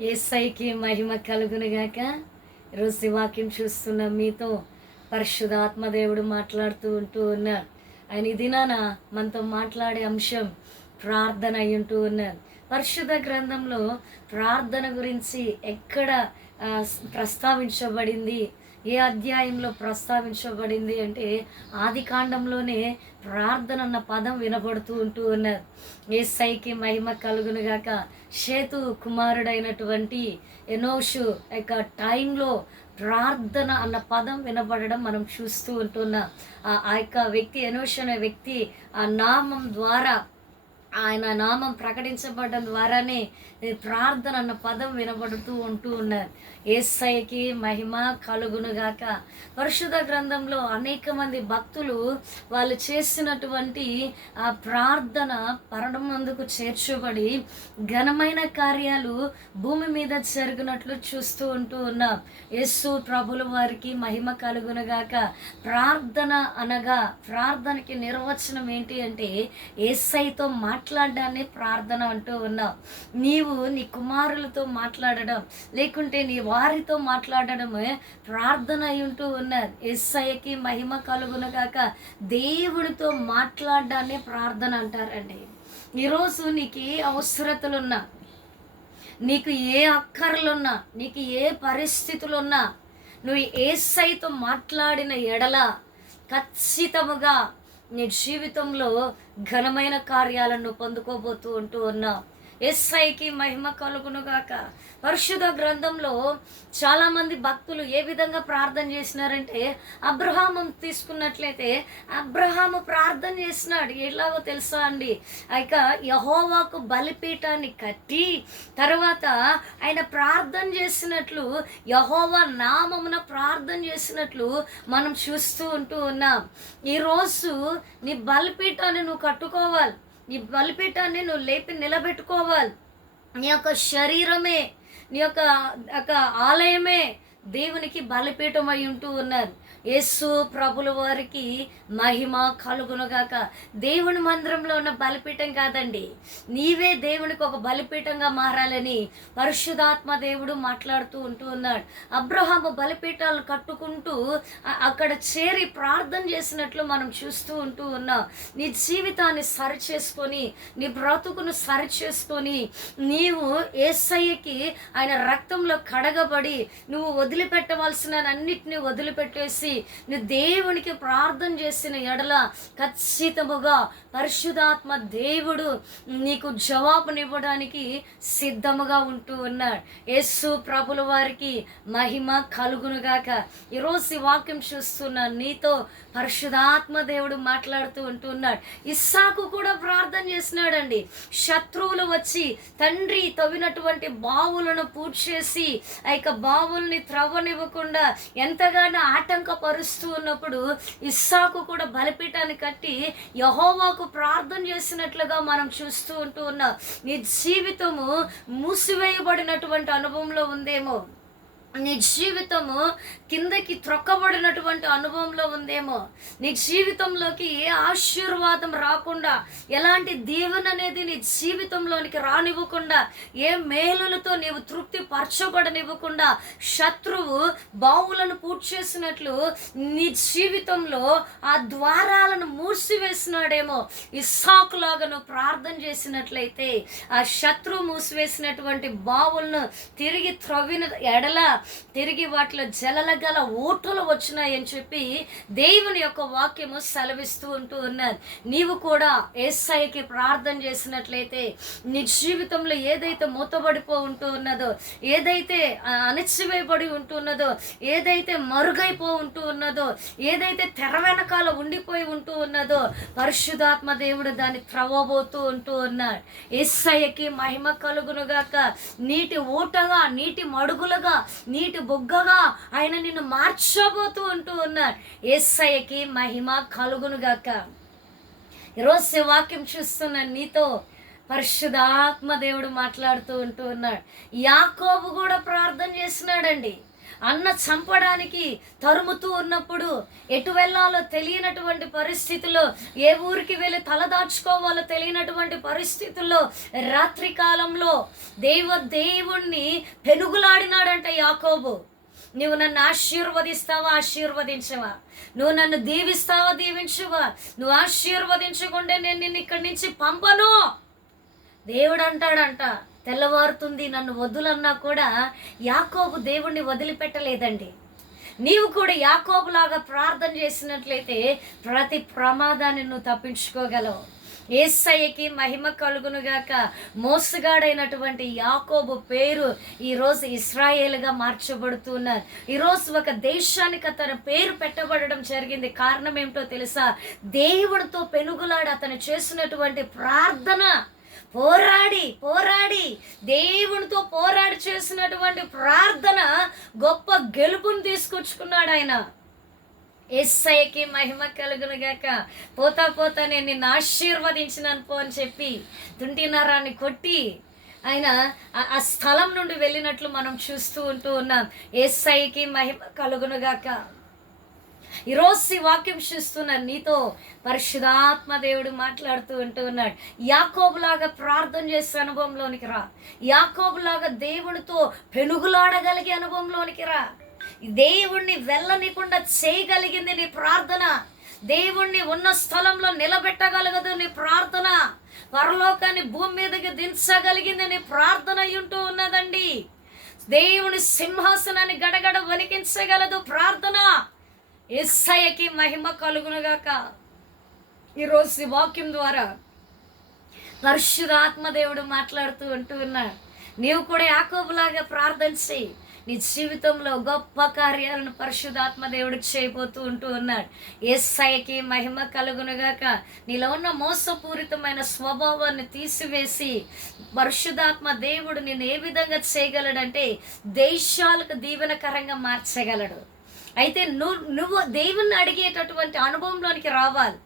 ఏసైకి మహిమ కలుగునుగాక ఈరోజు శివాక్యం చూస్తున్న. మీతో పరిశుధాత్మదేవుడు మాట్లాడుతూ ఉంటూ ఉన్నారు ఆయన ఈ దినాన మనతో మాట్లాడే అంశం ప్రార్థన అయి ఉంటూ ఉన్నారు పరిశుద్ధ గ్రంథంలో ప్రార్థన గురించి ఎక్కడ ప్రస్తావించబడింది? ఏ అధ్యాయంలో ప్రస్తావించబడింది అంటే ఆది కాండంలోనే ప్రార్థన అన్న పదం వినబడుతూ ఉంటూ ఉన్నారు. ఏసైకి మహిమ కలుగునుగాక సేతు కుమారుడైనటువంటి ఎనోషు యొక్క టైంలో ప్రార్థన అన్న పదం వినబడడం మనం చూస్తూ ఉంటున్నాం. ఆ ఆ యొక్క వ్యక్తి ఎనోష్ అనే వ్యక్తి ఆ నామం ద్వారా ఆయన నామం ప్రకటించబడడం ద్వారానే ప్రార్థన అన్న పదం వినబడుతూ ఉంటూ ఉన్నారు. ఏసైకి మహిమ కలుగునుగాక. పరిశుద్ధ గ్రంథంలో అనేక మంది భక్తులు వాళ్ళు చేసినటువంటి ఆ ప్రార్థన పరమందుకు చేర్చబడి ఘనమైన కార్యాలు భూమి మీద జరిగినట్లు చూస్తూ ఉంటూ ఉన్నాం. యేసు ప్రభుల వారికి మహిమ కలుగునుగాక. ప్రార్థన అనగా ప్రార్థనకి నిర్వచనం ఏంటి అంటే ఏసైతో మాట్లాడడాన్ని ప్రార్థన అంటూ ఉన్నాం. నీవు నీ కుమారులతో మాట్లాడడం లేకుంటే నీ వారితో మాట్లాడడమే ప్రార్థన అయి ఉంటూ ఉన్నది ఎస్ఐకి మహిమ కలుగునగాక దేవుడితో మాట్లాడడాన్ని ప్రార్థన అంటారండి. ఈరోజు నీకు ఏ అవసరతలున్నా నీకు ఏ అక్కర్లున్నా నీకు ఏ పరిస్థితులున్నా నువ్వు ఏసైతో మాట్లాడిన ఎడల ఖచ్చితముగా నీ జీవితంలో ఘనమైన కార్యాలను పొందుకోబోతూ ఉంటూ ఉన్నావు. ఎస్ఐకి మహిమ కలుగునుగాక. పరిశుద్ధ గ్రంథంలో చాలామంది భక్తులు ఏ విధంగా ప్రార్థన చేసినారంటే అబ్రహాము తీసుకున్నట్లయితే అబ్రహాము ప్రార్థన చేసినాడు. ఎలాగో తెలుసా అండి? ఇక యహోవాకు బలిపీఠాన్ని కట్టి తర్వాత ఆయన ప్రార్థన చేసినట్లు యహోవా నామమున ప్రార్థన చేసినట్లు మనం చూస్తూ ఉంటూ ఉన్నాం. ఈరోజు నీ బలిపీఠాన్ని నువ్వు కట్టుకోవాలి. నీ బలిపీఠాన్ని నువ్వు లేపి నిలబెట్టుకోవాలి. నీ యొక్క శరీరమే నీ యొక్క యొక్క ఆలయమే దేవునికి బలిపీఠం అయి ఉంటూ ఉన్నారు. యేసు ప్రభుల వారికి మహిమ కలుగునుగాక. దేవుని మందిరంలో ఉన్న బలిపీఠం కాదండి. నీవే దేవునికి ఒక బలిపీఠంగా మారాలని పరిశుధాత్మ దేవుడు మాట్లాడుతూ ఉంటూ ఉన్నాడు. అబ్రహాము బలిపీఠాలు కట్టుకుంటూ అక్కడ చేరి ప్రార్థన చేసినట్లు మనం చూస్తూ ఉంటూ ఉన్నాం. నీ జీవితాన్ని సరి చేసుకొని నీ బ్రతుకును సరి చేసుకొని నీవు ఏసయ్యకి ఆయన రక్తంలో కడగబడి నువ్వు వదిలిపెట్టవలసిన అన్నిటిని వదిలిపెట్టేసి నువ్వు దేవునికి ప్రార్థన చేసిన ఎడల ఖచ్చితముగా పరిశుధాత్మ దేవుడు నీకు జవాబునివ్వడానికి సిద్ధముగా ఉంటూ ఉన్నాడు. యేసు ప్రభుల వారికి మహిమ కలుగునుగాక. ఈరోజు వాక్యం చూస్తున్నాను నీతో పరిశుధాత్మ దేవుడు మాట్లాడుతూ ఉంటూ ఉన్నాడు. ఇస్సాకు కూడా ప్రార్థన చేసినాడండి శత్రువులు వచ్చి తండ్రి తవ్వినటువంటి బావులను పూడ్చేసి ఆ యొక్క బావుల్ని త్రవ్వనివ్వకుండా ఎంతగానో ఆటంకపరుస్తూ ఉన్నప్పుడు ఇస్సాకు కూడా బలిపీఠాన్ని కట్టి యహోవాకు ప్రార్థన చేసినట్లుగా మనం చూస్తూ ఉంటూ ఉన్నాం. నీ జీవితము మూసివేయబడినటువంటి అనుభవంలో ఉందేమో. నీ జీవితము కిందకి త్రొక్కబడినటువంటి అనుభవంలో ఉందేమో. నీ జీవితంలోకి ఏ ఆశీర్వాదం రాకుండా ఎలాంటి దీవెన అనేది నీ జీవితంలోనికి రానివ్వకుండా ఏ మేలులతో నీవు తృప్తి పరచబడనివ్వకుండా శత్రువు బావులను పూడ్చేసినట్లు నీ జీవితంలో ఆ ద్వారాలను మూసివేసినాడేమో. ఇస్సాకులాగా నువ్వు ప్రార్థన చేసినట్లయితే ఆ శత్రువు మూసివేసినటువంటి బావులను తిరిగి త్రవ్విన ఎడల తిరిగి వాటిలో జలల గల ఊటలు వచ్చినాయని చెప్పి దేవుని యొక్క వాక్యము సెలవిస్తూ ఉంటూ ఉన్నది నీవు కూడా ఏసైకి ప్రార్థన చేసినట్లయితే నీ జీవితంలో ఏదైతే మూతబడిపో ఉంటూ ఉన్నదో ఏదైతే ఆ, అణచివేయబడి ఉంటున్నదో ఏదైతే మరుగైపో ఉంటూ ఉన్నదో ఏదైతే తెర వెనకాల ఉండిపోయి ఉంటూ ఉన్నదో పరిశుధాత్మ దేవుడు దాన్ని త్రవ్వబోతూ ఉంటూ ఉన్నాడు. ఏసయ్యకి మహిమ కలుగునుగాక నీటి ఊటగా నీటి మడుగులుగా నీటి బొగ్గగా ఆయన నిన్ను మార్చబోతూ ఉంటూ ఉన్నాడు ఏసయ్యకి మహిమ కలుగునుగాక. ఈరోజు వాక్యం చూస్తున్న నీతో పరిశుధాత్మ దేవుడు మాట్లాడుతూ ఉంటూ ఉన్నాడు. యాకోబు కూడా ప్రార్థన చేసినాడండి అన్న చంపడానికి తరుముతూ ఉన్నప్పుడు ఎటు వెళ్ళాలో తెలియనటువంటి పరిస్థితుల్లో ఏ ఊరికి వెళ్ళి తలదాచుకోవాలో తెలియనటువంటి పరిస్థితుల్లో రాత్రి కాలంలో దేవ దేవుణ్ణి పెనుగులాడినాడంట యాకోబు. నువ్వు నన్ను ఆశీర్వదిస్తావా? ఆశీర్వదించవా? నువ్వు నన్ను దీవిస్తావా? దీవించవా? నువ్వు ఆశీర్వదించకుండా నేను నిన్ను ఇక్కడి నుంచి పంపను. దేవుడు అంటాడంట తెల్లవారుతుంది నన్ను వదులన్నా కూడా యాకోబు దేవుణ్ణి వదిలిపెట్టలేదండి. నీవు కూడా యాకోబులాగా ప్రార్థన చేసినట్లయితే ప్రతి ప్రమాదాన్ని నువ్వు తప్పించుకోగలవు. ఏసయ్యకి మహిమ కలుగునుగాక మోసగాడైనటువంటి యాకోబు పేరు ఈరోజు ఇస్రాయేల్గా మార్చబడుతున్నారు. ఈరోజు ఒక దేశానికి అతను పేరు పెట్టబడడం జరిగింది. కారణం ఏమిటో తెలుసా? దేవుడితో పెనుగులాడు అతను చేసినటువంటి ప్రార్థన. పోరాడి పోరాడి. దేవునితో పోరాడి చేసినటువంటి ప్రార్థన గొప్ప గెలుపును తీసుకొచ్చుకున్నాడు ఆయన. ఎస్ఐకి మహిమ కలుగును గాక పోతా పోతా నేను నిన్ను ఆశీర్వదించినాను పో అని చెప్పి తుంటినారాన్ని కొట్టి ఆయన ఆ- ఆ స్థలం నుండి వెళ్ళినట్లు మనం చూస్తూ ఉంటూ ఉన్నాం. ఎస్ఐకి మహిమ కలుగును గాక ఈరోజు ఈ వాక్యం చూస్తున్నాను నీతో పరిశుధాత్మ దేవుడు మాట్లాడుతూ ఉంటూ ఉన్నాడు. యాకోబులాగా ప్రార్థన చేసే అనుభవంలోనికి రా. యాకోబులాగా దేవుడితో పెనుగులాడగలిగే అనుభవంలోనికి రా. దేవుణ్ణి వెళ్ళనికుండా చేయగలిగింది నీ ప్రార్థన. దేవుణ్ణి ఉన్న స్థలంలో నిలబెట్టగలగదు నీ ప్రార్థన. పరలోకాన్ని భూమి మీదకి దించగలిగింది నీ ప్రార్థన ఉంటూ ఉన్నదండి. దేవుని సింహాసనాన్ని గడగడ వణికించగలదు ప్రార్థన. ఎస్ఐకి మహిమ కలుగునుగాక. ఈరోజు ఈ వాక్యం ద్వారా పరిశుధాత్మ దేవుడు మాట్లాడుతూ ఉంటూ ఉన్నాడు నీవు కూడా యాకోబులాగా ప్రార్థన చేయి. నీ జీవితంలో గొప్ప కార్యాలను పరిశుధాత్మ దేవుడు చేయబోతూ ఉంటూ ఉన్నాడు. ఎస్ఐకి మహిమ కలుగునుగాక. నీలో ఉన్న మోసపూరితమైన స్వభావాన్ని తీసివేసి పరిశుధాత్మ దేవుడు నేను ఏ విధంగా చేయగలడంటే దేశాలకు దీవెనకరంగా మార్చగలడు. అయితే నువ్వు నువ్వు దేవుణ్ణి అడిగేటటువంటి అనుభవంలోనికి రావాలి.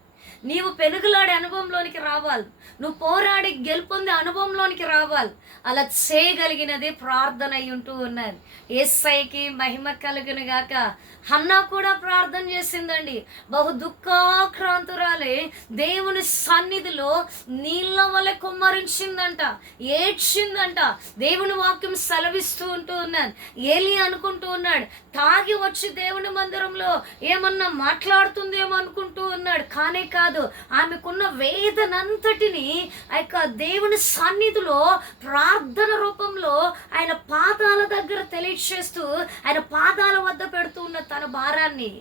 నీవు పెనుగులాడే అనుభవంలోనికి రావాలి. నువ్వు పోరాడి గెలుపొందే అనుభవంలోనికి రావాలి. అలా చేయగలిగినది ప్రార్థన అయి ఉంటూ ఉన్నది. ఏసైకి మహిమ కలుగును గాక. హన్నా కూడా ప్రార్థన చేసిందండి. బహు దుఃఖాక్రాంతురాలే దేవుని సన్నిధిలో నీళ్ళ వల్ల కుమ్మరించిందంట ఏడ్చిందంట. దేవుని వాక్యం సెలవిస్తూ ఉంటూ ఉన్నాను ఏలి అనుకుంటూ ఉన్నాడు తాగి వచ్చి దేవుని మందిరంలో ఏమన్నా మాట్లాడుతుందేమో అనుకుంటూ ఉన్నాడు. కానే కాదు ఆమెకున్న వేదనంతటిని ఆ యొక్క దేవుని సన్నిధిలో ప్రార్థన రూపంలో ఆయన పాదాల దగ్గర తెలియచేస్తూ ఆయన పాదాల వద్ద పెడుతూ ఉన్న తన భారాన్ని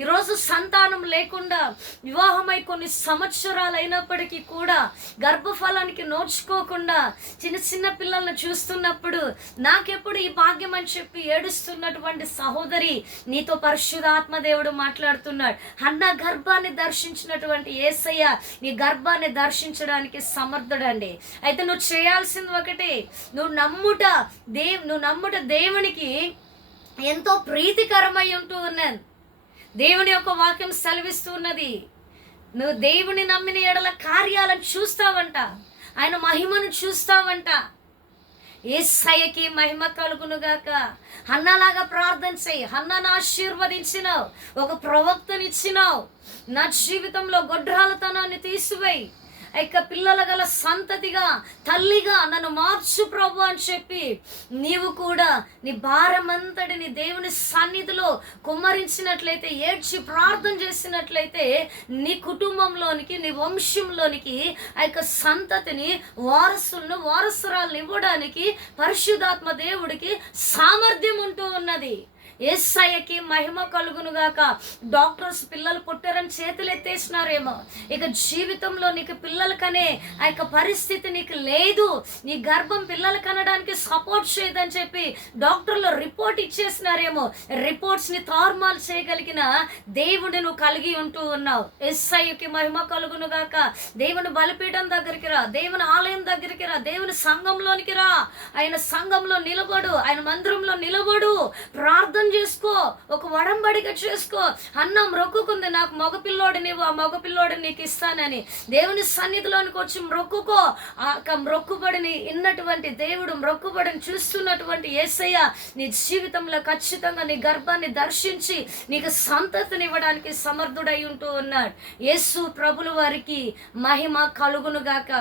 ఈరోజు సంతానం లేకుండా వివాహమై కొన్ని సంవత్సరాలు అయినప్పటికీ కూడా గర్భఫలానికి నోచుకోకుండా చిన్న చిన్న పిల్లల్ని చూస్తున్నప్పుడు నాకెప్పుడు ఈ భాగ్యం అని చెప్పి ఏడుస్తున్నటువంటి సహోదరి నీతో పరిశుధాత్మ దేవుడు మాట్లాడుతున్నాడు. అన్న గర్భాన్ని దర్శించినటువంటి ఏసయ్య నీ గర్భాన్ని దర్శించడానికి సమర్థుడండి. అయితే నువ్వు చేయాల్సింది ఒకటే నువ్వు నమ్ముట దేవ్ నువ్వు నమ్ముట దేవునికి ఎంతో ప్రీతికరమై ఉంటూ ఉన్నాను. దేవుని యొక్క వాక్యం సెలవిస్తున్నది. నువ్వు దేవుని నమ్మిన ఎడల కార్యాలను చూస్తావంట. ఆయన మహిమను చూస్తావంట. ఏసయ్యకి మహిమ కలుగునుగాక. అన్నలాగా ప్రార్థన చేయి. అన్నను ఆశీర్వదించినావు. ఒక ప్రవక్తనిచ్చినావు. నా జీవితంలో గొడ్రాలతనాన్ని తీసివేయి. యొక్క పిల్లల గల సంతతిగా తల్లిగా నన్ను మార్చు ప్రభు అని చెప్పి నీవు కూడా నీ భారమంతటిని దేవుని సన్నిధిలో కుమ్మరించినట్లయితే ఏడ్చి ప్రార్థన చేసినట్లయితే నీ కుటుంబంలోనికి నీ వంశంలోనికి ఆ యొక్క సంతతిని వారసులను వారసురాలను ఇవ్వడానికి పరిశుధాత్మ దేవుడికి సామర్థ్యం ఉంటూ ఉన్నది. ఏసయ్యకి మహిమ కలుగునుగాక. డాక్టర్స్ పిల్లలు పుట్టారని చేతులు ఎత్తేసినారేమో ఇక జీవితంలో నీకు పిల్లలు కనే ఆ యొక్క పరిస్థితి నీకు లేదు. నీ గర్భం పిల్లలు కనడానికి సపోర్ట్ చేయదని చెప్పి డాక్టర్లు రిపోర్ట్ ఇచ్చేసినారేమో. రిపోర్ట్స్ని తారుమాలు చేయగలిగిన దేవుడు నువ్వు కలిగి ఉంటూ ఉన్నావు. ఎస్ఐకి మహిమ కలుగునుగాక. దేవుని బలిపీఠం దగ్గరికి రా. దేవుని ఆలయం దగ్గరికి రా. దేవుని సంఘంలోనికి రా. ఆయన సంఘంలో నిలబడు. ఆయన మందిరంలో నిలబడు. ప్రార్థన చేసుకో ఒక వడంబడిక చేసుకో. అన్నం రొక్కుకుంది నాకు మగపిల్లోడు నీవు ఆ మగపిల్లోడు నీకు ఇస్తానని. దేవుని సన్నిధిలోనికి వచ్చి మ్రొక్కుకో ఆ మ్రొక్కుబడిని ఇన్నటువంటి దేవుడు మ్రొక్కుబడిని చూస్తున్నటువంటి యేసయ్య నీ జీవితంలో ఖచ్చితంగా నీ గర్భాన్ని దర్శించి నీకు సంతతిని ఇవ్వడానికి సమర్థుడై ఉంటూ ఉన్నాడు. యేసు ప్రభుల వారికి మహిమ కలుగునుగాక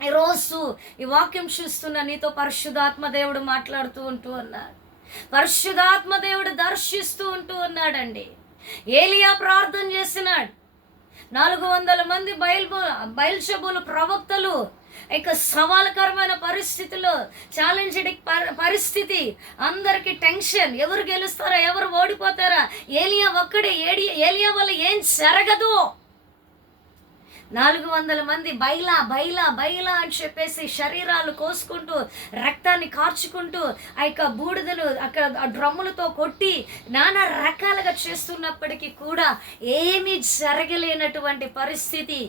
ఈరోజు ఈ వాక్యం చూస్తున్న నీతో పరిశుధాత్మ దేవుడు మాట్లాడుతూ ఉంటూ ఉన్నాడు. పరిశుధాత్మ దేవుడు దర్శిస్తూ ఉంటూ ఉన్నాడండి. ఏలియా ప్రార్థన చేసినాడు. నాలుగు వందల మంది బయలు బయల్షబులు ప్రవక్తలు ఇక సవాలకరమైన పరిస్థితిలో ఛాలెంజ్డ్ పరిస్థితి అందరికి టెన్షన్ ఎవరు గెలుస్తారా ఎవరు ఓడిపోతారా ఏలియా ఒక్కడే ఏడి ఏలియా వల్ల ఏం జరగదు. నాలుగు వందల మంది బైలా బైలా బైలా అని చెప్పేసి శరీరాలు కోసుకుంటూ రక్తాన్ని కార్చుకుంటూ ఆ యొక్క బూడిదలు అక్కడ ఆ డ్రమ్ములతో కొట్టి నానా రకాలుగా చేస్తున్నప్పటికీ కూడా ఏమీ జరగలేనటువంటి పరిస్థితి.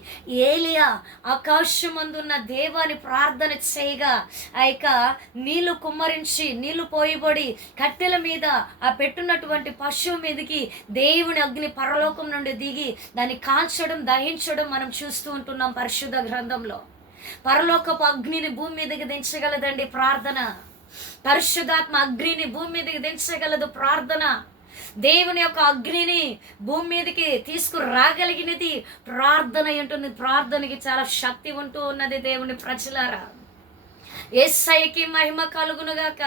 ఏలియా ఆకాశమందున్న దేవాన్ని ప్రార్థన చేయగా ఆ యొక్క నీళ్ళు కుమ్మరించి నీళ్ళు పోయిబడి కట్టెల మీద ఆ పెట్టున్నటువంటి పశువు మీదకి దేవుని అగ్ని పరలోకం నుండి దిగి దాన్ని కాల్చడం దహించడం మనం చూ చూస్తూ ఉంటున్నాం పరిశుద్ధ గ్రంథంలో. పరలోకపు అగ్నిని భూమి మీదకి దించగలదండి ప్రార్థన. పరిశుద్ధాత్మ అగ్నిని భూమి మీదకి దించగలదు ప్రార్థన. దేవుని యొక్క అగ్నిని భూమి మీదకి తీసుకురాగలిగినది ప్రార్థన ఉంటుంది ప్రార్థనకి చాలా శక్తి ఉంటూ ఉన్నది దేవుని ప్రజలారా. ఎస్ఐకి మహిమ కలుగునుగాక.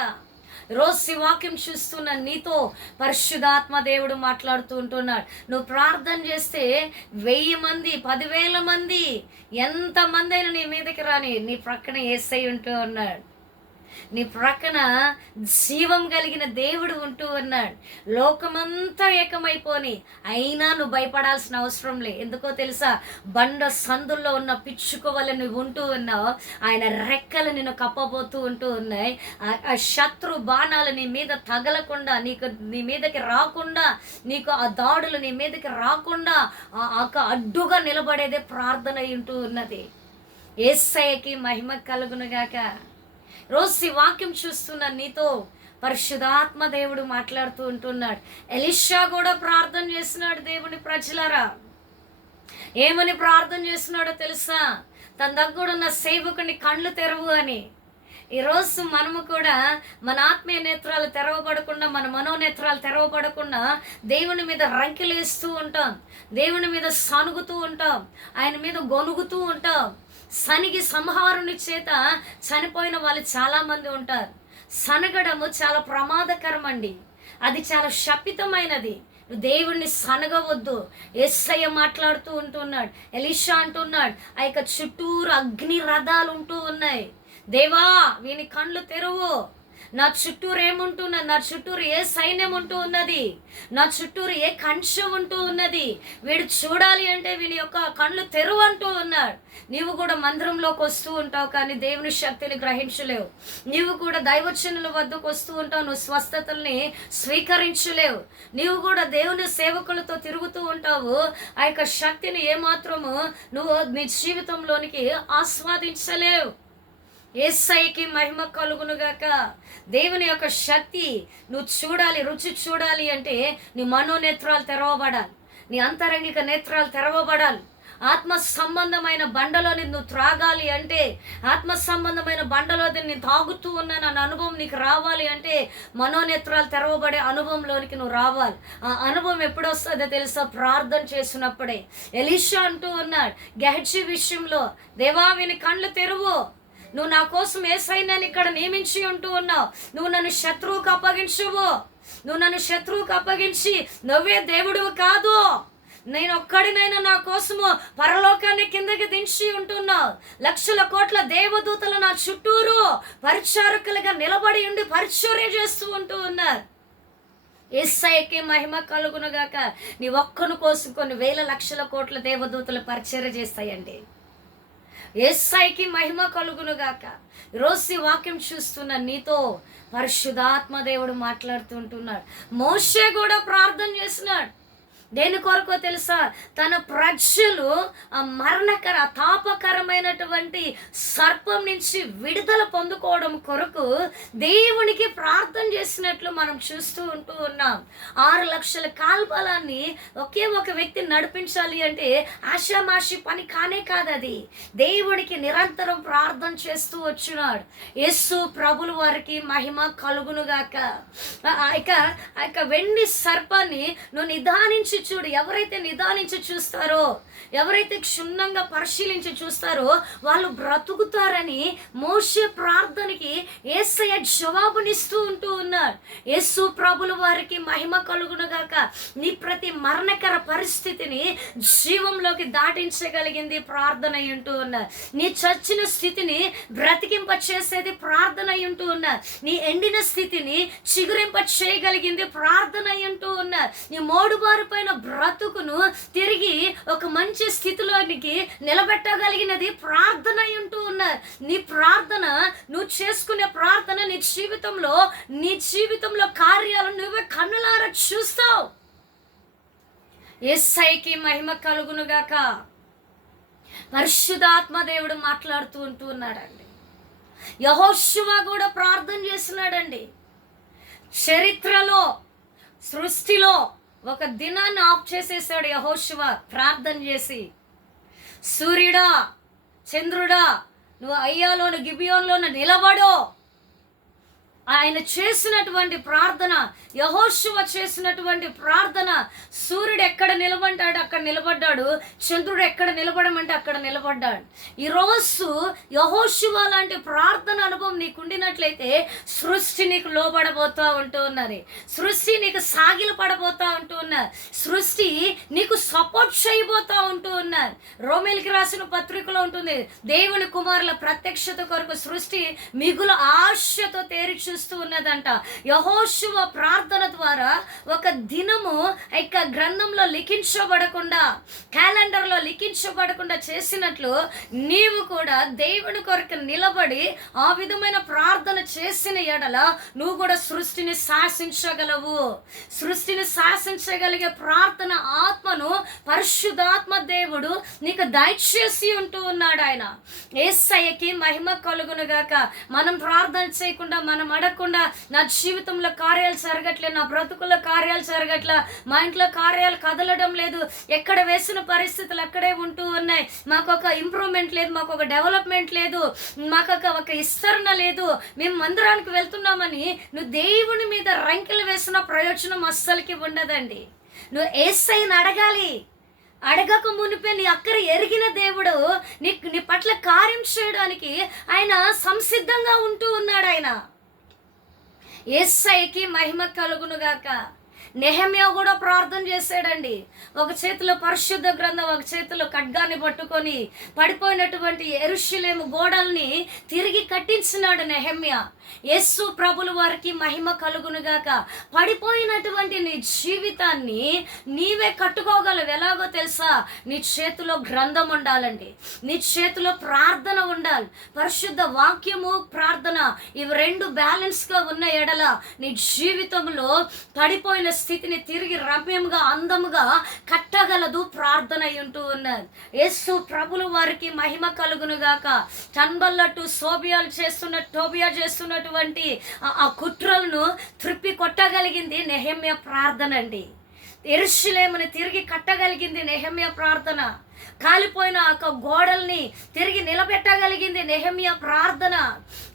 రోజు వాక్యం చూస్తున్న నీతో పరిశుధాత్మ దేవుడు మాట్లాడుతూ ఉంటున్నాడు. నువ్వు ప్రార్థన చేస్తే వెయ్యి మంది పదివేల మంది ఎంతమంది అయినా నీ మీదకి రాని నీ ప్రక్కన ఏసై ఉంటూ ఉన్నాడు. నీ ప్రక్కన జీవం కలిగిన దేవుడు ఉంటూ ఉన్నాడు. లోకమంతా ఏకమైపోని అయినా నువ్వు భయపడాల్సిన అవసరం లే. ఎందుకో తెలుసా? బండ సందుల్లో ఉన్న పిచ్చుకోవల నువ్వు ఉంటూ ఉన్నావు. ఆయన రెక్కలు నిన్ను కప్పబోతూ ఉంటూ ఉన్నాయి. ఆ- శత్రు బాణాలు నీ మీద తగలకుండా నీకు నీ మీదకి రాకుండా నీకు ఆ దాడులు నీ మీదకి రాకుండా ఆ అడ్డుగా నిలబడేదే ప్రార్థన ఉంటూ ఉన్నది. ఏసయ్యకి మహిమ కలుగునుగాక. రోజు ఈ వాక్యం చూస్తున్న నీతో పరిశుధాత్మ దేవుడు మాట్లాడుతూ ఉంటున్నాడు. ఎలిషా కూడా ప్రార్థన చేస్తున్నాడు దేవుని ప్రజలరా. ఏమని ప్రార్థన చేస్తున్నాడో తెలుసా? తన దగ్గరున్న సేవకుని కళ్ళు తెరవు అని. ఈరోజు మనము కూడా మన ఆత్మీయ నేత్రాలు తెరవబడకుండా మన మనోనేత్రాలు తెరవబడకుండా దేవుని మీద రంకెలేస్తూ ఉంటాం. దేవుని మీద సనుగుతూ ఉంటాం. ఆయన మీద గొనుగుతూ ఉంటాం. శనికి సంహారుని చేత చనిపోయిన వాళ్ళు చాలామంది ఉంటారు. సనగడము చాలా ప్రమాదకరం అండి అది చాలా శపితమైనది. నువ్వు దేవుణ్ణి సనగవద్దు. ఎస్ఐ మాట్లాడుతూ ఉంటున్నాడు. ఎలిషా అంటున్నాడు. ఆ యొక్క చుట్టూరు అగ్ని రథాలు ఉంటూ ఉన్నాయి. దేవా వీని కళ్ళు తెరువు. నా చుట్టూరు ఏముంటున్నది నా చుట్టూరు ఏ సైన్యం ఉంటూ ఉన్నది? నా చుట్టూరు ఏ కంచె ఉంటూ ఉన్నది? వీడు చూడాలి అంటే వీని యొక్క కళ్ళు తెరువంటూ ఉన్నాడు. నీవు కూడా మందిరంలోకి వస్తూ ఉంటావు కానీ దేవుని శక్తిని గ్రహించలేవు. నీవు కూడా దైవచనుల వద్దకు వస్తూ ఉంటావు నువ్వు స్వస్థతల్ని స్వీకరించలేవు. నీవు కూడా దేవుని సేవకులతో తిరుగుతూ ఉంటావు. ఆ యొక్క శక్తిని ఏమాత్రము నువ్వు నీ జీవితంలోనికి ఆస్వాదించలేవు. ఏసైకి మహిమ కలుగునుగాక. దేవుని యొక్క శక్తి నువ్వు చూడాలి రుచి చూడాలి అంటే నీ మనోనేత్రాలు తెరవబడాలి. నీ అంతరంగిక నేత్రాలు తెరవబడాలి. ఆత్మ సంబంధమైన బండలోని నువ్వు త్రాగాలి అంటే ఆత్మ సంబంధమైన బండలో నేను తాగుతూ ఉన్నాను అన్న అనుభవం నీకు రావాలి అంటే మనోనేత్రాలు తెరవబడే అనుభవంలోనికి నువ్వు రావాలి. ఆ అనుభవం ఎప్పుడు వస్తుందో తెలుసా? ప్రార్థన చేసినప్పుడే. ఎలిషా అంటూ ఉన్నాడు గెహజీ విషయంలో దేవా విని కళ్ళు తెరువు. నువ్వు నా కోసం ఏ సైన్యాన్ని ఇక్కడ నియమించి ఉంటూ ఉన్నావు. నువ్వు నన్ను శత్రువుకు అప్పగించవు. నువ్వు నన్ను శత్రువుకు అప్పగించి నువ్వే దేవుడు కాదు. నేను ఒక్కడినైనా నా కోసము పరలోకాన్ని కిందకి దించి ఉంటున్నావు. లక్షల కోట్ల దేవదూతలు నా చుట్టూరు పరిచారకులుగా నిలబడి ఉండి పరిచర్య చేస్తూ ఉంటూ ఉన్నారు. ఎస్ఐకి మహిమ కలుగునుగాక నీ ఒక్కను కోసం కొన్ని వేల లక్షల కోట్ల దేవదూతలు పరిచర్య చేస్తాయండి. ఎస్ఐకి మహిమ కలుగునుగాక. రోజు ఈ వాక్యం చూస్తున్న నీతో పరిశుధాత్మ దేవుడు మాట్లాడుతుంటున్నాడు. మోషే కూడా ప్రార్థన చేసినాడు దేని కొరకో తెలుసా? తన ప్రజలు ఆ మరణకర తాపకరమైనటువంటి సర్పం నుంచి విడుదల పొందుకోవడం కొరకు దేవునికి ప్రార్థన చేసినట్లు మనం చూస్తూ ఉంటూ ఉన్నాం. ఆరు లక్షల కాల్బలాన్ని ఒకే ఒక వ్యక్తి నడిపించాలి అంటే ఆషామాషి పని కానే కాదు అది దేవుడికి నిరంతరం ప్రార్థన చేస్తూ వచ్చినాడు యస్సు ప్రభుల వారికి మహిమ కలుగునుగాక. ఇక ఆ యొక్క ఆ యొక్క వెండి సర్పాన్ని నువ్వు నిదానించి చూడు ఎవరైతే నిదానించి చూస్తారో ఎవరైతే క్షుణ్ణంగా పరిశీలించి చూస్తారో వాళ్ళు బ్రతుకుతారని మోసే ప్రార్థనకి ఏసయ్య జవాబునిస్తూ ఉంటూ ఉన్నాడు. యేసు ప్రభుల వారికి మహిమ కలుగునుగాక నీ ప్రతి మరణకర పరిస్థితిని జీవంలోకి దాటించగలిగింది ప్రార్థన అయి ఉంటూ ఉన్నారు నీ చచ్చిన స్థితిని బ్రతికింప చేసేది ప్రార్థన అయి ఉంటూ ఉన్నారు నీ ఎండిన స్థితిని చిగురింప చేయగలిగింది ప్రార్థన అయి ఉంటూ ఉన్నారు నీ పైన బ్రతుకును తిరిగి ఒక మంచి స్థితిలోనికి నిలబెట్టగలిగినది ప్రార్థన అయి ఉంటూ ఉన్నారు. నీ ప్రార్థన నువ్వు చేసుకునే ప్రార్థన నీ జీవితంలో నీ జీవితంలో కార్యాలు నువ్వే కన్నులారా చూస్తావు. ఎస్ఐకి మహిమ కలుగునుగాక. పరిశుధాత్మ దేవుడు మాట్లాడుతూ ఉంటూ ఉన్నాడండి. యహోశివ కూడా ప్రార్థన చేస్తున్నాడండి. చరిత్రలో సృష్టిలో ఒక దినాన్ని ఆఫ్ చేసేసాడు యహోశివ ప్రార్థన చేసి సూర్యుడా చంద్రుడా నువ్వు అయ్యాలోను గిబియోన్లోను నిలబడో. ఆయన చేసినటువంటి ప్రార్థన యహోశివ చేసినటువంటి ప్రార్థన సూర్యుడు ఎక్కడ నిలబడ్డాడు అక్కడ నిలబడ్డాడు చంద్రుడు ఎక్కడ నిలబడమంటే అక్కడ నిలబడ్డాడు. ఈరోజు యహోశివ లాంటి ప్రార్థన అనుభవం నీకు ఉండినట్లయితే సృష్టి నీకు లోబడబోతా ఉంటూ ఉన్నది. సృష్టి నీకు సాగిలు పడబోతా ఉంటూ ఉన్నారు సృష్టి నీకు సపోర్ట్ చేయబోతా ఉంటూ ఉన్నారు రోమిల్కి రాసిన పత్రికలో ఉంటుంది దేవుని కుమారుల ప్రత్యక్షత కొరకు సృష్టి మిగుల ఆశతో తేరి చూస్తూ ఉన్నదంట. యహోశువ ప్రార్థన ద్వారా ఒక దినము యొక్క గ్రంథంలో లిఖించబడకుండా క్యాలెండర్లో లిఖించబడకుండా చేసినట్లు నీవు కూడా దేవుని కొరకు నిలబడి ఆ విధమైన ప్రార్థన చేసిన ఎడల నువ్వు కూడా సృష్టిని శాసించగలవు. సృష్టిని శాసించగలిగే ప్రార్థన ఆత్మను పరిశుద్ధాత్మ దేవుడు నీకు దయచేసి ఉంటూ ఉన్నాడు ఆయన ఏసయ్యకి మహిమ కలుగునుగాక మనం ప్రార్థన చేయకుండా మనం పడకుండా నా జీవితంలో కార్యాలు జరగట్లేదు నా బ్రతుకుల్లో కార్యాలు జరగట్లా మా ఇంట్లో కార్యాలు కదలడం లేదు. ఎక్కడ వేసిన పరిస్థితులు అక్కడే ఉంటూ ఉన్నాయి. మాకు ఒక ఇంప్రూవ్మెంట్ లేదు మాకు ఒక డెవలప్మెంట్ లేదు మాకు ఒక ఒక విస్తరణ లేదు. మేము మందిరానికి వెళ్తున్నామని నువ్వు దేవుని మీద రంకెలు వేసిన ప్రయోజనం అస్సలకి ఉండదండి. నువ్వు ఏసైని అడగాలి. అడగక మునిపే నీ అక్కర ఎరిగిన దేవుడు నీ నీ పట్ల కార్యం చేయడానికి ఆయన సంసిద్ధంగా ఉంటూ ఉన్నాడు ఆయన. ఏసైకి మహిమ కలుగునుగాక నెహమ్యా కూడా ప్రార్థన చేశాడండి. ఒక చేతిలో పరిశుద్ధ గ్రంథం ఒక చేతిలో ఖడ్గాన్ని పట్టుకొని పడిపోయినటువంటి ఎరుషులేము గోడల్ని తిరిగి కట్టించినాడు నెహమ్యా. యస్సు ప్రభుల వారికి మహిమ కలుగునుగాక పడిపోయినటువంటి నీ జీవితాన్ని నీవే కట్టుకోగలవు. ఎలాగో తెలుసా? నీ చేతిలో గ్రంథం ఉండాలండి. నీ చేతిలో ప్రార్థన ఉండాలి. పరిశుద్ధ వాక్యము ప్రార్థన ఇవి రెండు బ్యాలెన్స్గా ఉన్న ఎడల నీ జీవితంలో పడిపోయిన స్థితిని తిరిగి రమ్యంగా అందముగా కట్టగలదు ప్రార్థన ఉంటూ ఉన్నది యేసు ప్రభుల వారికి మహిమ కలుగునుగాక టన్బల్లట్టు సోబియాలు చేస్తున్న టోబియా చేస్తున్న ఉన్నటువంటి ఆ కుట్రలను త్రిప్పి కొట్టగలిగింది నెహమ్య ప్రార్థన అండి. ఎరుషులేమని తిరిగి కట్టగలిగింది నెహమ్య ప్రార్థన. కాలిపోయిన ఆ గోడల్ని తిరిగి నిలబెట్టగలిగింది నెహమియా ప్రార్థన.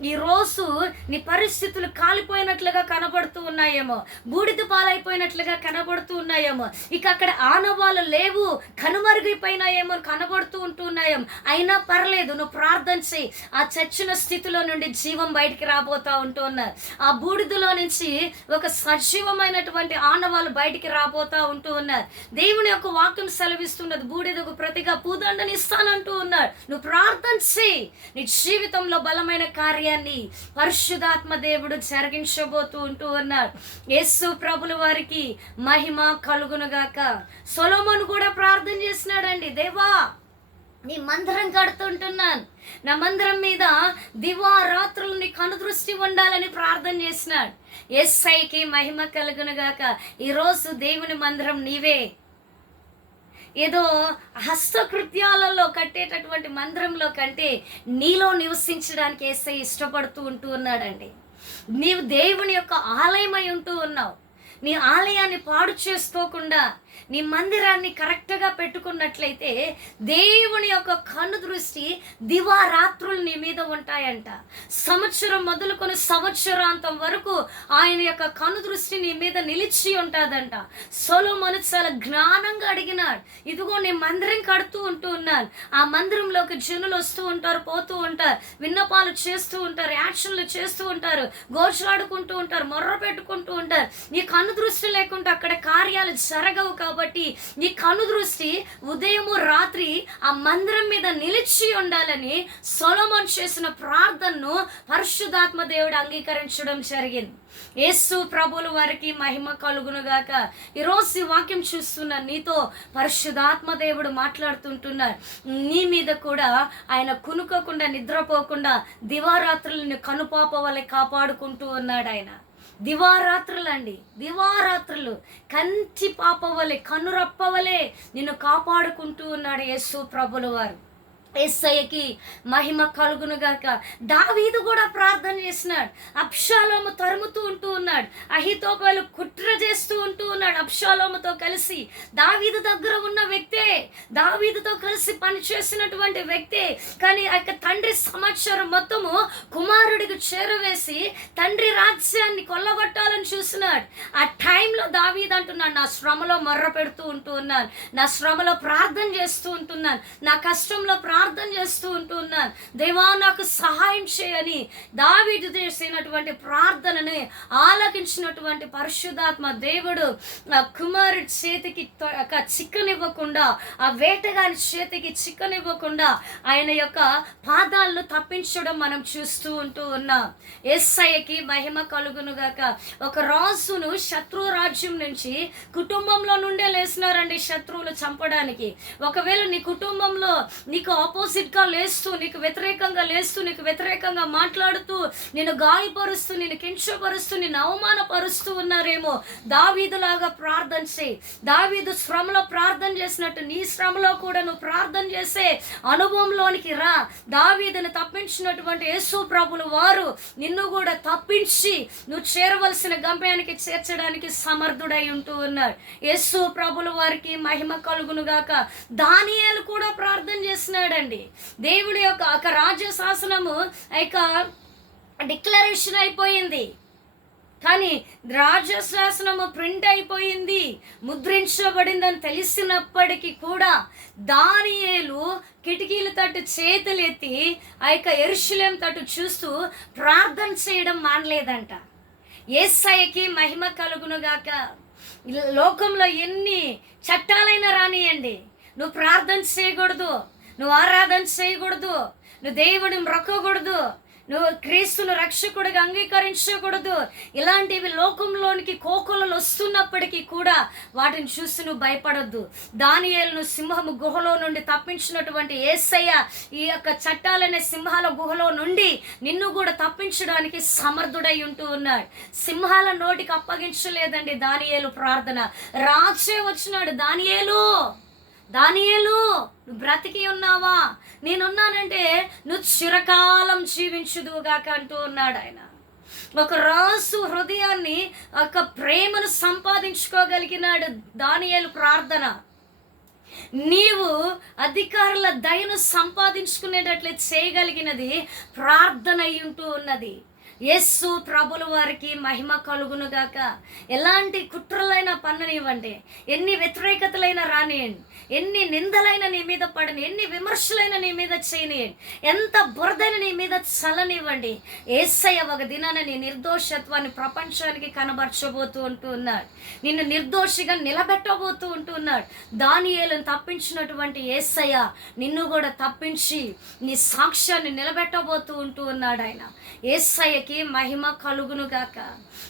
ఈ రోజు నీ పరిస్థితులు కాలిపోయినట్లుగా కనబడుతూ ఉన్నాయేమో. బూడిద పాలైపోయినట్లుగా కనబడుతూ ఉన్నాయేమో. ఇక అక్కడ ఆనవాళ్ళు లేవు కనుమరుగైపోయినాయేమో అని కనబడుతూ ఉంటున్నాయేమో అయినా పర్లేదు నువ్వు ప్రార్థన చేయి. ఆ చచ్చిన స్థితిలో నుండి జీవం బయటికి రాబోతా ఉంటూ ఉన్నారు. ఆ బూడిదలో నుంచి ఒక సజీవమైనటువంటి ఆనవాళ్ళు బయటికి రాబోతా ఉంటూ ఉన్నారు. దేవుని యొక్క వాక్యం సెలవిస్తున్నది బూడిదకు ప్రతిగా పూదండని ఇస్తానంటూ ఉన్నాడు. నువ్వు ప్రార్థన చేయి. నీ జీవితంలో బలమైన కార్యాన్ని పరిశుధాత్మ దేవుడు జరిగించబోతూ ఉంటూ ఉన్నాడు. యేసు ప్రభుల వారికి మహిమ కలుగునుగాక. సొలోమోను కూడా ప్రార్థన చేసినాడండి. దేవా నీ మందిరం కడుతుంటున్నాను. నా మందిరం మీద దివారాత్రులు నీ కనుదృష్టి ఉండాలని ప్రార్థన చేసినాడు. ఎస్ఐకి మహిమ కలుగునుగాక. ఈరోజు దేవుని మందిరం నీవే. ఏదో హస్తకృత్యాలలో కట్టేటటువంటి మందిరంలో కంటే నీలో నివసించడానికి ఏసై ఇష్టపడుతూ ఉంటూ ఉన్నాడండి. నీవు దేవుని యొక్క ఆలయమై ఉంటూ ఉన్నావు. నీ ఆలయాన్ని పాడు చేసుకోకుండా నీ మందిరాన్ని కరెక్ట్గా పెట్టుకున్నట్లయితే దేవుని యొక్క కన్ను దృష్టి దివారాత్రులు నీ మీద ఉంటాయంట. సంవత్సరం మొదలుకొని సంవత్సరాంతం వరకు ఆయన యొక్క కను దృష్టి నీ మీద నిలిచి ఉంటుందంట. సొలోమోను చాలా జ్ఞానంగా అడిగినాడు. ఇదిగో నేను మందిరం కడుతూ ఉంటూ ఉన్నాను. ఆ మందిరంలోకి జనులు వస్తూ ఉంటారు పోతూ ఉంటారు విన్నపాలు చేస్తూ ఉంటారు యాక్షన్లు చేస్తూ ఉంటారు గోచలాడుకుంటూ ఉంటారు మొర్ర పెట్టుకుంటూ ఉంటారు. నీ కన్ను దృష్టి లేకుండా అక్కడ కార్యాలు జరగవు కాబట్టి నీ కను దృష్టి ఉదయము రాత్రి ఆ మందిరం మీద నిలిచి ఉండాలని సొలమన్ చేసిన ప్రార్థనను పరిశుద్ధాత్మ దేవుడు అంగీకరించడం జరిగింది. యేసు ప్రభులు వారికి మహిమ కలుగునుగాక ఈరోజు ఈ వాక్యం చూస్తున్న నీతో పరిశుద్ధాత్మ దేవుడు మాట్లాడుతుంటున్నారు. నీ మీద కూడా ఆయన కునుకోకుండా నిద్రపోకుండా దివారాత్రులను కనుపాప వలె కాపాడుకుంటూ ఉన్నాడు ఆయన. దివారాత్రులు అండి దివారాత్రులు. కంచి పాప వలె కనురప్ప వలె నిన్ను కాపాడుకుంటూ ఉన్నాడు యేసు ప్రభుల వారు. ఎస్ఐకి మహిమ కలుగును గాక. దావీదు కూడా ప్రార్థన చేసినాడు అప్షాలోము తరుముతూ ఉంటూ ఉన్నాడు. అహితోపలు కుట్ర చేస్తూ ఉంటూ ఉన్నాడు. అప్షాలోముతో కలిసి దావీదు దగ్గర ఉన్న వ్యక్తే దావీదుతో కలిసి పనిచేసినటువంటి వ్యక్తే. కానీ ఆ యొక్క తండ్రి సమాచారం మొత్తము కుమారుడికి చేరవేసి తండ్రి రాజ్యాన్ని కొల్లగొట్టాలని చూస్తున్నాడు. ఆ టైంలో దావీదు అంటున్నాడు నా శ్రమలో మర్ర పెడుతూ ఉంటూ ఉన్నాను. నా శ్రమలో ప్రార్థన చేస్తూ ఉంటున్నాను. నా కష్టంలో ప్రార్థన ప్రార్థన చేస్తూ ఉంటున్నాను దేవా నాకు సహాయం చేయని దావీదు చేసినటువంటి ప్రార్థనని ఆలకించినటువంటి పరిశుద్ధాత్మ దేవుడు ఆ కుమారుడి చేతికి చిక్కనివ్వకుండా ఆ వేటగాని చేతికి చిక్కనివ్వకుండా ఆయన యొక్క పాదాలను తప్పించడం మనం చూస్తూ ఉంటూ ఉన్నాం. ఎస్ఐకి మహిమ కలుగునుగాక ఒక రాజును శత్రు రాజ్యం నుంచి కుటుంబంలో నుండే లేసినారండి శత్రువులు చంపడానికి. ఒకవేళ నీ కుటుంబంలో నీకు ఆపోజిట్గా లేస్తూ నీకు వ్యతిరేకంగా లేస్తూ నీకు వ్యతిరేకంగా మాట్లాడుతూ నేను గాయపరుస్తూ నేను కించపరుస్తూ నేను అవమానపరుస్తూ ఉన్నారేమో. దావీదులాగా ప్రార్థన చేయి. దావీదు శ్రమలో ప్రార్థన చేసినట్టు నీ శ్రమలో కూడా నువ్వు ప్రార్థన చేసే అనుభవంలోనికి రా. దావీదుని తప్పించినటువంటి యేసు ప్రభులు వారు నిన్ను కూడా తప్పించి నువ్వు చేరవలసిన గమ్యానికి చేర్చడానికి సమర్థుడై ఉంటూ ఉన్నాడు యేసు ప్రభులు వారికి మహిమ కలుగును గాక కూడా ప్రార్థన చూడండి. దేవుడి యొక్క ఒక రాజ్య శాసనము యొక్క డిక్లరేషన్ అయిపోయింది. కానీ రాజశాసనము ప్రింట్ అయిపోయింది. ముద్రించబడిందని తెలిసినప్పటికీ కూడా దానియేలు కిటికీల తట్టు చేతులెత్తి ఆ యొక్క ఎరుషులేం తట్టు చూస్తూ ప్రార్థన చేయడం మానలేదంట. ఏసయ్యకి మహిమ కలుగునుగాక. లోకంలో ఎన్ని చట్టాలైనా రానియండి. నువ్వు ప్రార్థన చేయకూడదు. నువ్వు ఆరాధన చేయకూడదు. నువ్వు దేవుడిని మొక్కకూడదు నువ్వు క్రీస్తును రక్షకుడిగా అంగీకరించకూడదు. ఇలాంటివి లోకంలోనికి కోకులలు వస్తున్నప్పటికీ కూడా వాటిని చూసి నువ్వు భయపడొద్దు. దానియేలును సింహము గుహలో నుండి తప్పించినటువంటి ఏసయ్య ఈ యొక్క చట్టాలనే సింహాల గుహలో నుండి నిన్ను కూడా తప్పించడానికి సమర్థుడై ఉంటూ ఉన్నాడు. సింహాల నోటికి అప్పగించలేదండి దానియేలు ప్రార్థన. రాజే వచ్చినాడు దానియేలు. దానియేలు నువ్వు బ్రతికి ఉన్నావా? నేనున్నానంటే నువ్వు చిరకాలం జీవించుదువుగాక అంటూ ఉన్నాడు ఆయన. ఒక రాసు హృదయాన్ని ఒక ప్రేమను సంపాదించుకోగలిగినాడు దానియేలు ప్రార్థన. నీవు అధికారుల దయను సంపాదించుకునేటట్లు చేయగలిగినది ప్రార్థన అయి ఉంటూ ఉన్నది. ఎస్సు ప్రభుల వారికి మహిమ కలుగునుగాక ఎలాంటి కుట్రలైన పన్ననివ్వండి. ఎన్ని వ్యతిరేకతలైనా రానియండి. ఎన్ని నిందలైన నీ మీద పడని ఎన్ని విమర్శలైన నీ మీద చేయనియండి ఎంత బురదైన నీ మీద చల్లనివ్వండి. ఏసయ్య ఒక దినాన నీ నిర్దోషత్వాన్ని ప్రపంచానికి కనబరచబోతూ ఉంటూ ఉన్నాడు నిన్ను నిర్దోషిగా నిలబెట్టబోతూ ఉంటూ ఉన్నాడు దానియేలను తప్పించినటువంటి ఏసయ్య నిన్ను కూడా తప్పించి నీ సాక్ష్యాన్ని నిలబెట్టబోతూ ఉంటూ ఉన్నాడు ఆయన. ఏసయ్యకి మహిమ కలుగును గాక.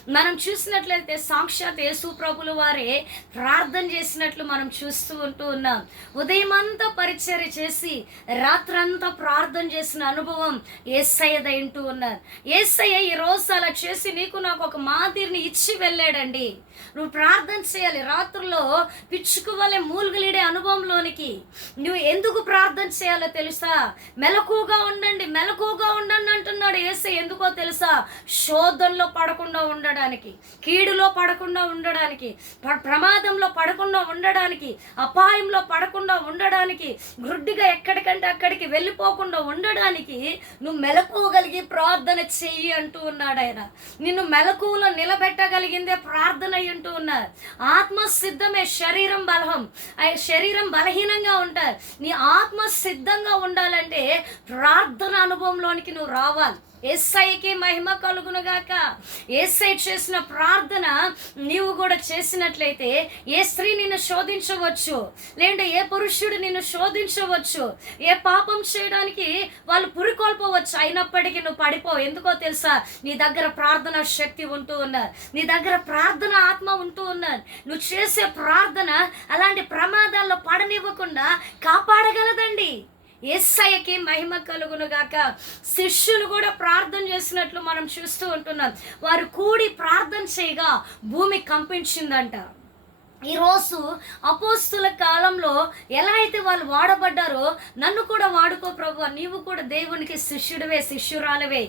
మనం చూసినట్లయితే సాక్షాత్ యేసు ప్రభులు వారే ప్రార్థన చేసినట్లు మనం చూస్తూ ఉంటూ ఉన్నాం. ఉదయం అంతా పరిచర్య చేసి రాత్రంతా ప్రార్థన చేసిన అనుభవం ఏసయ్యదై ఉంటూ ఉన్నారు. ఏసయ్య ఈ రోజు అలా చేసి నీకు నాకు ఒక మాదిరిని ఇచ్చి వెళ్ళాడండి. నువ్వు ప్రార్థన చేయాలి. రాత్రుల్లో పిచ్చుకు వలె అనుభవంలోనికి నువ్వు ఎందుకు ప్రార్థన చేయాలో తెలుసా? మెలకుగా ఉండండి. మెలకుగా ఉండండి అంటున్నాడు ఏసై ఎందుకో తెలుసా? శోధనలో పడకుండా ఉండండి. ఉండడానికి కీడులో పడకుండా ఉండడానికి ప్రమాదంలో పడకుండా ఉండడానికి అపాయంలో పడకుండా ఉండడానికి గ్రుడ్డిగా ఎక్కడికంటే అక్కడికి వెళ్ళిపోకుండా ఉండడానికి నువ్వు మెలకువగలిగి ప్రార్థన చెయ్యి అంటూ ఉన్నాడు ఆయన. నిన్ను మెలకువలో నిలబెట్టగలిగిందే ప్రార్థన అంటూ ఉన్నారు. ఆత్మ సిద్ధమే శరీరం బలహం. ఆ శరీరం బలహీనంగా ఉంటారు నీ ఆత్మ సిద్ధంగా ఉండాలంటే ప్రార్థన అనుభవంలోనికి నువ్వు రావాలి. ఎస్ఐకి మహిమ కలుగునుగాక. ఎస్ఐ చేసిన ప్రార్థన నీవు కూడా చేసినట్లయితే ఏ స్త్రీ నిన్ను శోధించవచ్చు? లేదంటే ఏ పురుషుడు నిన్ను శోధించవచ్చు? ఏ పాపం చేయడానికి వాళ్ళు పురికొల్పవచ్చు? అయినప్పటికీ నువ్వు పడిపోవు. ఎందుకో తెలుసా? నీ దగ్గర ప్రార్థన శక్తి ఉంటూ ఉన్నారు నీ దగ్గర ప్రార్థన ఆత్మ ఉంటూ ఉన్నారు నువ్వు చేసే ప్రార్థన అలాంటి ప్రమాదాల్లో పడనివ్వకుండా కాపాడగలదండి. ఎస్ఐకి మహిమ కలుగును గాక శిష్యులు కూడా ప్రార్థన చేసినట్లు మనం చూస్తూ ఉంటున్నాం. వారు కూడి ప్రార్థన చేయగా భూమి కంపించిందంట. ఈరోజు అపోస్తుల కాలంలో ఎలా అయితే వాళ్ళు వాడబడ్డారో నన్ను కూడా వాడుకో ప్రభు నీవు కూడా దేవునికి శిష్యుడివే శిష్యురాలవే.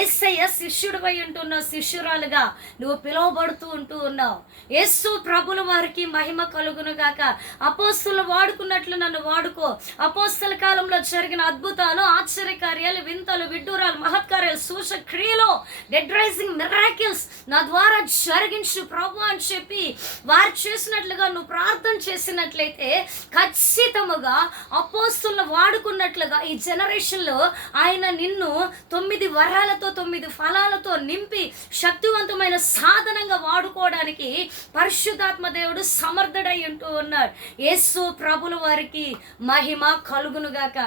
ఏసయ్య శిష్యుడివై ఉంటున్నావు శిష్యురాలుగా నువ్వు పిలువబడుతూ ఉంటూ ఉన్నావు. యేసు ప్రభుల వారికి మహిమ కలుగును గాక. అపోస్తులు వాడుకున్నట్లు నన్ను వాడుకో. అపోస్తుల కాలంలో జరిగిన అద్భుతాలు ఆశ్చర్యకార్యాలు వింతలు విడ్డూరాలు మహత్కార్యాలు సూచ క్రియలు డెడ్ రైజింగ్ మిరాకిల్స్ నా ద్వారా జరిగించు ప్రభు అని చెప్పి వారు చేసినట్లుగా నువ్వు ప్రార్థన చేసినట్లయితే ఖచ్చితముగా అపోస్తులను వాడుకున్నట్లుగా ఈ జనరేషన్లో ఆయన నిన్ను తొమ్మిది ఫలాలతో తొమ్మిది ఫలాలతో నింపి శక్తివంతమైన సాధనంగా వాడుకోవడానికి పరిశుద్ధాత్మ దేవుడు సమర్థుడై ఉంటూ ఉన్నాడు. యేసు ప్రభుల వారికి మహిమ కలుగునుగాక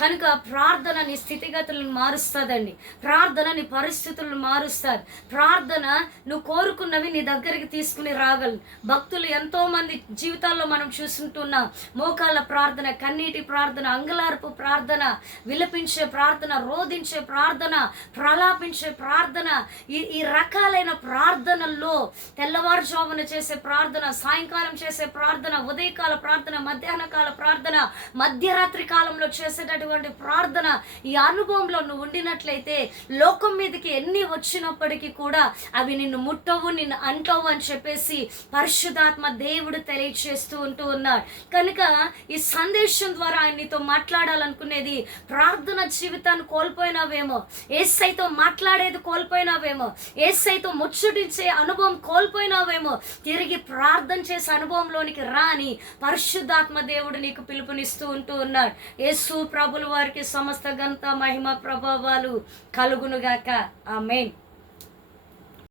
కనుక ప్రార్థన నీ స్థితిగతులను మారుస్తుందండి ప్రార్థన నీ పరిస్థితులను మారుస్తారు ప్రార్థన నువ్వు కోరుకున్నవి నీ దగ్గరికి తీసుకుని రాగలరు. భక్తులు ఎంతో మంది జీవితాల్లో మనం చూస్తుంటున్నాం. మోకాళ్ళ ప్రార్థన కన్నీటి ప్రార్థన అంగలార్పు ప్రార్థన విలపించే ప్రార్థన రోధించే ప్రార్థన ప్రలాపించే ప్రార్థన ఈ ఈ రకాలైన ప్రార్థనల్లో తెల్లవారుజామున చేసే ప్రార్థన సాయంకాలం చేసే ప్రార్థన ఉదయకాల ప్రార్థన మధ్యాహ్న కాల ప్రార్థన మధ్యరాత్రి కాలంలో చేసేటటువంటి ప్రార్థన ఈ అనుభవంలో నువ్వు ఉండినట్లయితే లోకం మీదకి ఎన్ని వచ్చినప్పటికీ కూడా అవి నిన్ను ముట్టవు నిన్ను అంటవు అని చెప్పేసి పరిశుధాత్మ దేవుడు తెలియచేస్తూ ఉంటూ ఉన్నాడు. కనుక ఈ సందేశం ద్వారా ఆయన నీతో మాట్లాడాలనుకునేది ప్రార్థన జీవితాన్ని కోల్పోయినావేమో. ఏసైతో మాట్లాడేది కోల్పోయినావేమో. ఏసైతో ముచ్చుటించే అనుభవం కోల్పోయినావేమో. తిరిగి ప్రార్థన చేసే అనుభవంలోనికి రాని పరిశుద్ధాత్మ దేవుడు నీకు పిలుపునిస్తూ ఉంటూ ఉన్నాడు. యేసు ప్రభుల వారికి సమస్త గంత మహిమ ప్రభావాలు కలుగునుగాక. మెయిన్